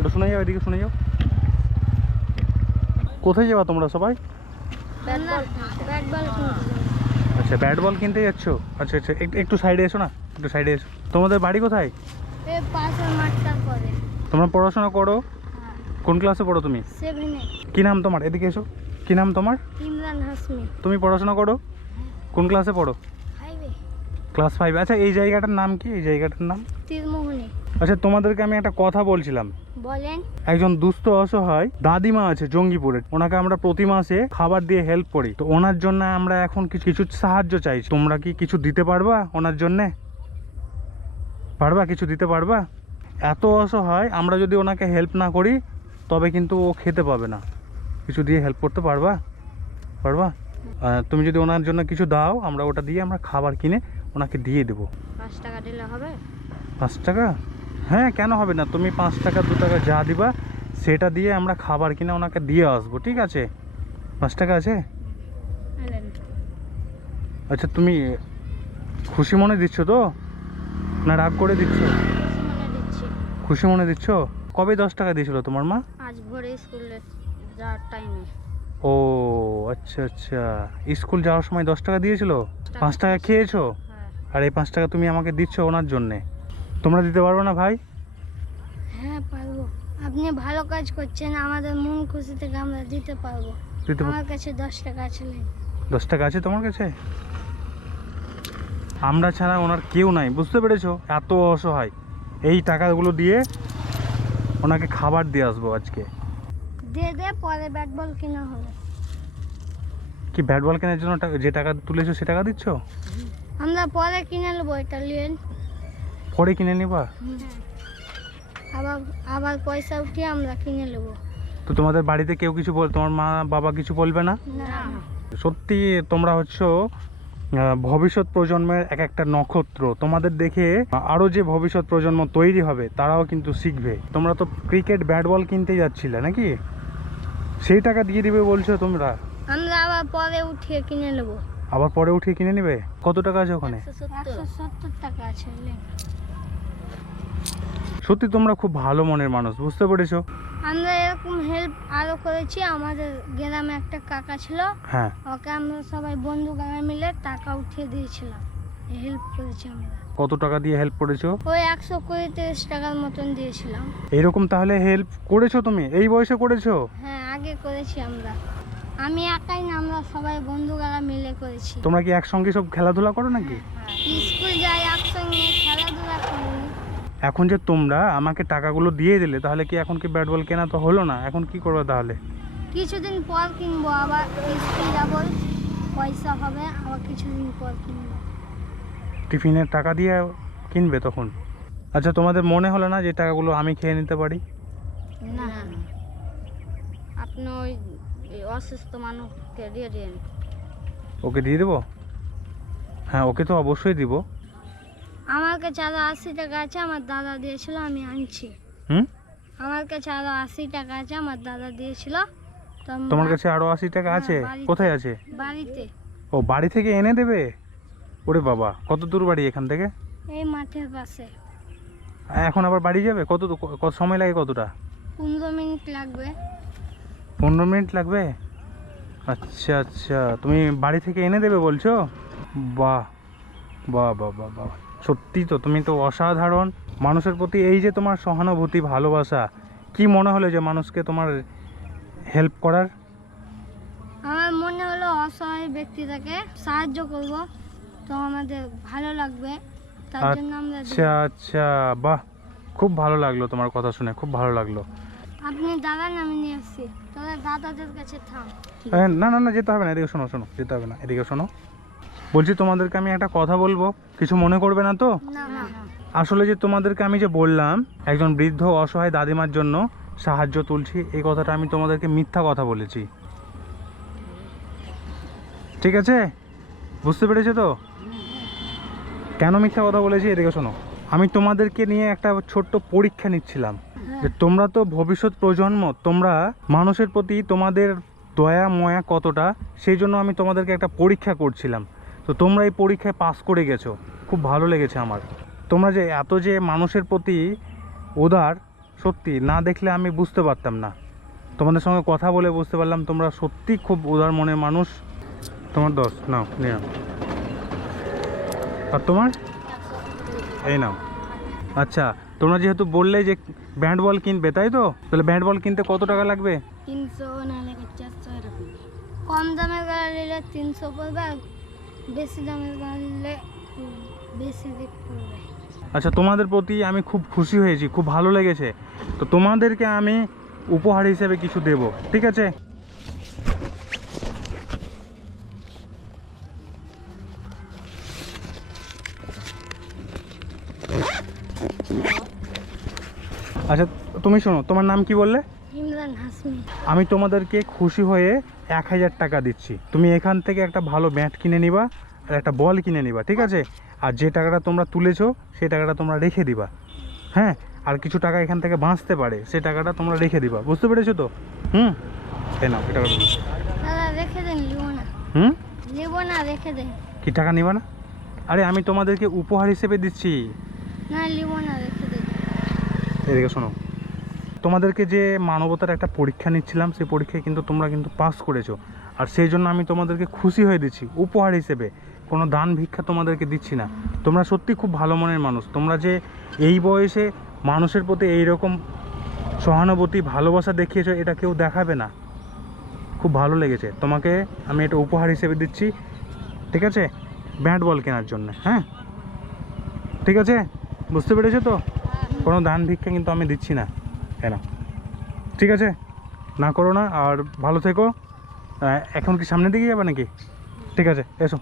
একটু শুনে যাও এদিকে শুনে যাও। কোথায় যাবা তোমরা সবাই? আচ্ছা ব্যাট বল কিনতে যাচ্ছ? আচ্ছা আচ্ছা একটু সাইডে এসো না একটু সাইডে এসো। তোমাদের বাড়ি কোথায়? তোমরা পড়াশোনা করো? কোন ক্লাসে পড়ো তুমি? কি নাম তোমার? এদিকে এসো। কি নাম তোমার? তুমি পড়াশোনা করো? কোন ক্লাসে পড়ো? Class five. আচ্ছা এই জায়গাটার নাম কি? এই জায়গাটার নাম? আচ্ছা তোমাদেরকে আমি একটা কথা বলছিলাম। বলেন। একজন দুস্থ অসহায় দাদিমা আছে জঙ্গিপুরে। ওনাকে আমরা প্রতি মাসে খাবার দিয়ে হেল্প করি। তো ওনার জন্য আমরা এখন কিছু কিছু সাহায্য চাইছি। তোমরা কি কিছু দিতে পারবা ওনার জন্যে? পারবা কিছু দিতে পারবা? এত অসহায় আমরা যদি ওনাকে হেল্প না করি তবে কিন্তু ও খেতে পাবে না। কিছু দিয়ে হেল্প করতে পারবা? পারবা? তুমি যদি ওনার জন্য কিছু দাও আমরা ওটা দিয়ে আমরা খাবার কিনে ওনাকে দিয়ে দেবো। পাঁচ টাকা দিলে হবে? পাঁচ টাকা? হ্যাঁ কেন হবে না? তুমি পাঁচ টাকা দু টাকা যা দিবা সেটা দিয়ে আমরা খাবার কিনে ওনাকে দিয়ে আসব ঠিক আছে? পাঁচ টাকা আছে? আচ্ছা তুমি খুশি মনে দিচ্ছ তো? না রাগ করে দিচ্ছ? খুশি মনে দিচ্ছ? কবে দশ টাকা দিয়েছিল তোমার মা? আজ ভোরে স্কুলে যাওয়ার টাইমে ও আচ্ছা আচ্ছা। স্কুল যাওয়ার সময় দশ টাকা দিয়েছিল? পাঁচ টাকা খেয়েছো? হ্যাঁ। আর এই পাঁচ টাকা তুমি আমাকে দিচ্ছ ওনার জন্যে। তোমরা দিতে পারবে না ভাই? হ্যাঁ পারব। আপনি ভালো কাজ করছেন আমাদের মন খুশি থেকে আমরা দিতে পারব। দিতে আমার কাছে দশ টাকা ছিল দশ টাকা আছে তোমার কাছে? আমরা ছাড়া ওনার কেউ নাই বুঝতে পেরেছ? এত অসহায়। এই টাকাগুলো দিয়ে ওনাকে খাবার দিয়ে আসব আজকে। দিয়ে দে পরে ব্যাট বল কিনা হবে। কি ব্যাট বল কেনার জন্য টা- যে টাকা তুলেছো সে টাকা দিচ্ছ? আমরা পরে কিনে নেব এটা পরে কিনে নিবা? আবার আবার পয়সা উঠিয়ে আমরা কিনে নেব। তো তোমাদের বাড়িতে কেউ কিছু বল তোমার মা বাবা কিছু বলবে না? সত্যি তোমরা হচ্ছে ভবিষ্যৎ প্রজন্মের এক একটা নক্ষত্র। তোমাদের দেখে আরও যে ভবিষ্যৎ প্রজন্ম তৈরি হবে তারাও কিন্তু শিখবে। তোমরা তো ক্রিকেট ব্যাট বল কিনতে যাচ্ছিলে নাকি? সেই টাকা দিয়ে দিবে বলছো তোমরা? আমরা আবার পরে উঠিয়ে কিনে নেব। আবার পরে উঠিয়ে কিনে নিবে? কত টাকা আছে ওখানে? একশো সত্তর। টাকা আছে। সত্যি তোমরা খুব ভালো মনের মানুষ বুঝতে পেরেছ? আমরা এরকম হেল্প আরও করেছি আমাদের গ্রামে একটা কাকা ছিল। হ্যাঁ। ওকে আমরা সবাই বন্ধু গ্রামে মিলে টাকা উঠিয়ে দিয়েছিলাম হেল্প করেছি আমরা। কত টাকা দিয়ে হেল্প করেছ? ওই একশো কুড়ি তিরিশ টাকার মতন দিয়েছিলাম। এরকম তাহলে হেল্প করেছ তুমি? এই বয়সে করেছ? হ্যাঁ আগে করেছি আমরা। আমি একাই না আমরা সবাই বন্ধুরা মিলে করেছি। তোমরা কি একসঙ্গে সব খেলাধুলা করো নাকি? স্কুল যাই একসঙ্গে করি এখন যে তোমরা আমাকে টাকাগুলো দিয়ে দিলে তাহলে কি এখন কি ব্যাট বল কেনা তো হলো না? এখন কি করবে তাহলে? কিছুদিন পর কিনবো আবার যাব পয়সা হবে আবার কিছুদিন পর কিনবো। টিফিনের টাকা দিয়ে কিনবে তখন? আচ্ছা তোমাদের মনে হলো না যে টাকাগুলো আমি খেয়ে নিতে পারি? না। আপনি ওই অসুস্থ মানুষকে দিয়ে দিন ওকে দিয়ে দেবো? হ্যাঁ ওকে তো অবশ্যই দিব। আমার কাছে আরও আশি টাকা আছে আমার দাদা দিয়েছিল আমি আনছি। হুম? আমার কাছে আরও আশি টাকা আছে আমার দাদা দিয়েছিল। তো তোমার কাছে আরও আশি টাকা হ্যাঁ, আছে? বাড়িতে। কোথায় আছে? বাড়িতে। ও বাড়ি থেকে এনে দেবে? ওরে বাবা কত দূর বাড়ি এখান থেকে? এই মাঠের পাশে। এখন আবার বাড়ি যাবে? কত দূর- কত সময় লাগে কতটা? পনেরো মিনিট লাগবে। পনেরো মিনিট লাগবে? আচ্ছা আচ্ছা। তুমি বাড়ি থেকে এনে দেবে বলছো? বাহ বাহ বাহ বাহ বাহ। সত্যি তো তুমি তো অসাধারণ। মানুষের প্রতি এই যে তোমার সহানুভূতি ভালোবাসা কি মনে হলো যে মানুষকে তোমার হেল্প করার? আমার মনে হলো অসহায় ব্যক্তিটাকে সাহায্য করব তো আমাদের ভালো লাগবে তার জন্য আমরা আচ্ছা আচ্ছা বাহ খুব ভালো লাগল তোমার কথা শুনে খুব ভালো লাগল। আপনি দাঁড়ান আমি নিয়ে আসছি। তোরা দাদাদের কাছে থাম। না না না যেতে হবে না এদিকে শোনো শোনো যেতে হবে না এদিকে শোনো। বলছি তোমাদেরকে আমি একটা কথা বলব। কিছু মনে করবে না তো? আসলে যে তোমাদেরকে আমি যে বললাম একজন বৃদ্ধ অসহায় দাদিমার জন্য সাহায্য তুলছি এই কথাটা আমি তোমাদেরকে মিথ্যা কথা বলেছি। ঠিক আছে? বুঝতে পেরেছ তো? কেন মিথ্যা কথা বলেছি এদিকে শোনো। আমি তোমাদেরকে নিয়ে একটা ছোট্ট পরীক্ষা নিচ্ছিলাম। যে তোমরা তো ভবিষ্যৎ প্রজন্ম তোমরা মানুষের প্রতি তোমাদের দয়া ময়া কতটা সেই জন্য আমি তোমাদেরকে একটা পরীক্ষা করছিলাম। তো তোমরা এই পরীক্ষায় পাস করে গেছো। খুব ভালো লেগেছে আমার। তোমরা যে এত যে মানুষের প্রতি উদার, সত্যি, না দেখলে আমি বুঝতে পারতাম না। তোমাদের সঙ্গে কথা বলে বুঝতে পারলাম তোমরা সত্যি খুব উদার মনের মানুষ। তোমার দশ নাও, নিয়ে আর তোমার? এই নাও। আচ্ছা তোমরা যেহেতু বললে যে ব্যাট বল কিনবে, তাই তো? তাহলে ব্যাট বল কিনতে কত টাকা লাগবে? তিনশো কম গাড়ি তিনশো পড়বে বেশি গাড়ি বেশি দিক পড়বে আচ্ছা তোমাদের প্রতি আমি খুব খুশি হয়েছি খুব ভালো লেগেছে। তো তোমাদেরকে আমি উপহার হিসেবে কিছু দেব ঠিক আছে? আচ্ছা তুমি শোনো তোমার নাম কি বললে? ইমরান হাসমি। আমি তোমাদেরকে খুশি হয়ে এক হাজার টাকা দিচ্ছি। তুমি এখান থেকে একটা ভালো ব্যাট কিনে নিবা আর একটা বল কিনে নিবা ঠিক আছে? আর যে টাকাটা তোমরা তুলেছো সেই টাকাটা তোমরা রেখে দিবা। হ্যাঁ? আর কিছু টাকা এখান থেকে বাঁচতে পারে সেই টাকাটা তোমরা রেখে দিবা। বুঝতে পেরেছ তো? হুম? নাও এই রেখে দেন হুম? নিব না রেখে দেন। কি টাকা নিবা না? আরে আমি তোমাদেরকে উপহার হিসেবে দিচ্ছি। না নিব না রেখে দেন। এদিকে শোনো। তোমাদেরকে যে মানবতার একটা পরীক্ষা নিচ্ছিলাম, সেই পরীক্ষায় কিন্তু তোমরা কিন্তু পাস করেছ। আর সেই জন্য আমি তোমাদেরকে খুশি হয়ে দিচ্ছি, উপহার হিসেবে। কোনো দান ভিক্ষা তোমাদেরকে দিচ্ছি না। তোমরা সত্যি খুব ভালো মনের মানুষ। তোমরা যে এই বয়সে মানুষের প্রতি এই রকম সহানুভূতি, ভালোবাসা দেখিয়েছো, এটা কেউ দেখাবে না। খুব ভালো লেগেছে। তোমাকে আমি এটা উপহার হিসেবে দিচ্ছি। ঠিক আছে? ব্যাট বল কেনার জন্য হ্যাঁ? ঠিক আছে? বুঝতে পেরেছ তো? কোনো দান ভিক্ষা কিন্তু আমি দিচ্ছি না। কেন ঠিক আছে? না করো না, আর ভালো থেকো। এখন কি সামনের দিকে যাবে নাকি? ঠিক আছে, এসো।